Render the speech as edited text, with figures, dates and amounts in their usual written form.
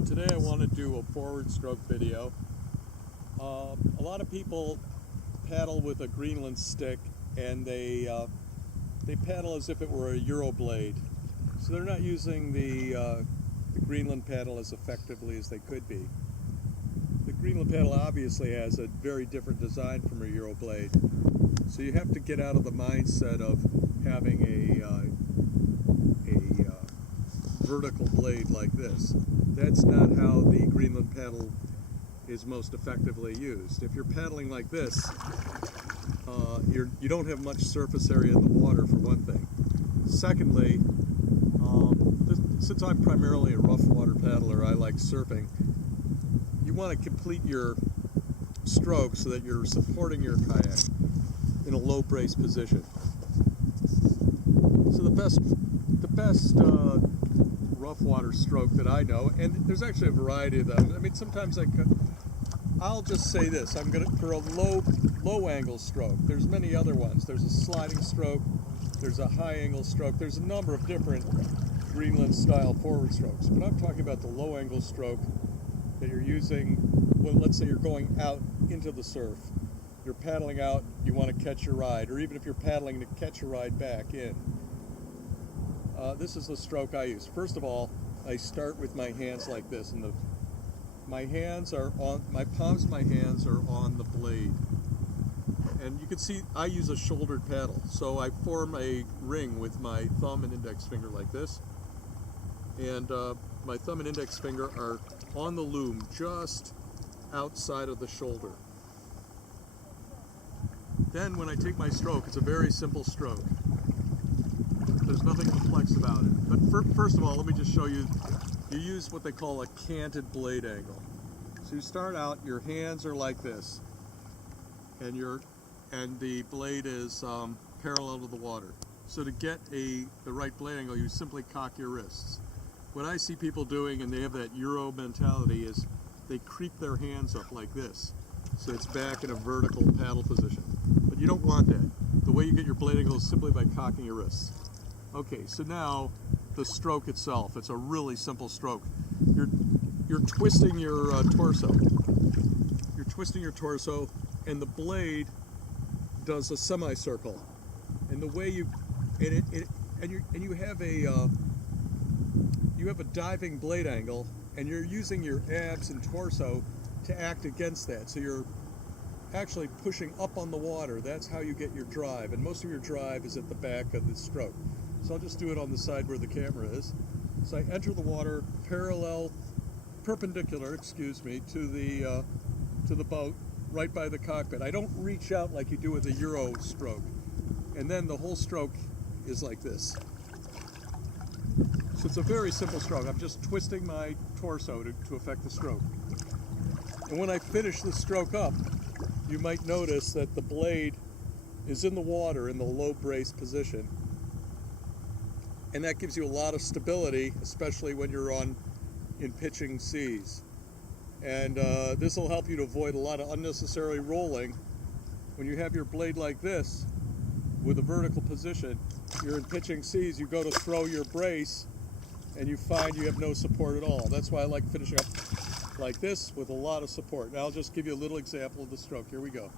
So today I want to do a forward stroke video. A lot of people paddle with a Greenland stick, and they paddle as if it were a Euro blade. So they're not using the Greenland paddle as effectively as they could be. The Greenland paddle obviously has a very different design from a Euro blade. So you have to get out of the mindset of having a vertical blade like this. That's not how the Greenland paddle is most effectively used. If you're paddling like this, you don't have much surface area in the water, for one thing. Secondly, since I'm primarily a rough water paddler, I like surfing, you want to complete your stroke so that you're supporting your kayak in a low brace position. So the best rough water stroke that I know, and there's actually a variety of them. I mean, sometimes I'll just say this: for a low angle stroke. There's many other ones. There's a sliding stroke. There's a high angle stroke. There's a number of different Greenland style forward strokes. But I'm talking about the low angle stroke that you're using. Well, let's say you're going out into the surf. You're paddling out. You want to catch your ride, or even if you're paddling to catch your ride back in. This is the stroke I use. First of all, I start with my hands like this, and my palms of my hands are on the blade. And you can see I use a shouldered paddle. So I form a ring with my thumb and index finger like this. And my thumb and index finger are on the loom just outside of the shoulder. Then when I take my stroke, it's a very simple stroke. There's nothing complex about it. But first of all, let me just show you, you use what they call a canted blade angle. So you start out, your hands are like this, and the blade is parallel to the water. So to get the right blade angle, you simply cock your wrists. What I see people doing, and they have that Euro mentality, is they creep their hands up like this. So it's back in a vertical paddle position. But you don't want that. The way you get your blade angle is simply by cocking your wrists. Okay, so now the stroke itself, it's a really simple stroke. You're twisting your torso. You're twisting your torso, and the blade does a semicircle. And the way you have a diving blade angle, and you're using your abs and torso to act against that. So you're actually pushing up on the water. That's how you get your drive, and most of your drive is at the back of the stroke. So I'll just do it on the side where the camera is. So I enter the water perpendicular, to the boat, right by the cockpit. I don't reach out like you do with a Euro stroke. And then the whole stroke is like this. So it's a very simple stroke. I'm just twisting my torso to affect the stroke. And when I finish the stroke up, you might notice that the blade is in the water in the low brace position. And that gives you a lot of stability, especially when you're in pitching seas. And this will help you to avoid a lot of unnecessary rolling. When you have your blade like this, with a vertical position, you're in pitching seas, you go to throw your brace, and you find you have no support at all. That's why I like finishing up like this with a lot of support. Now I'll just give you a little example of the stroke. Here we go.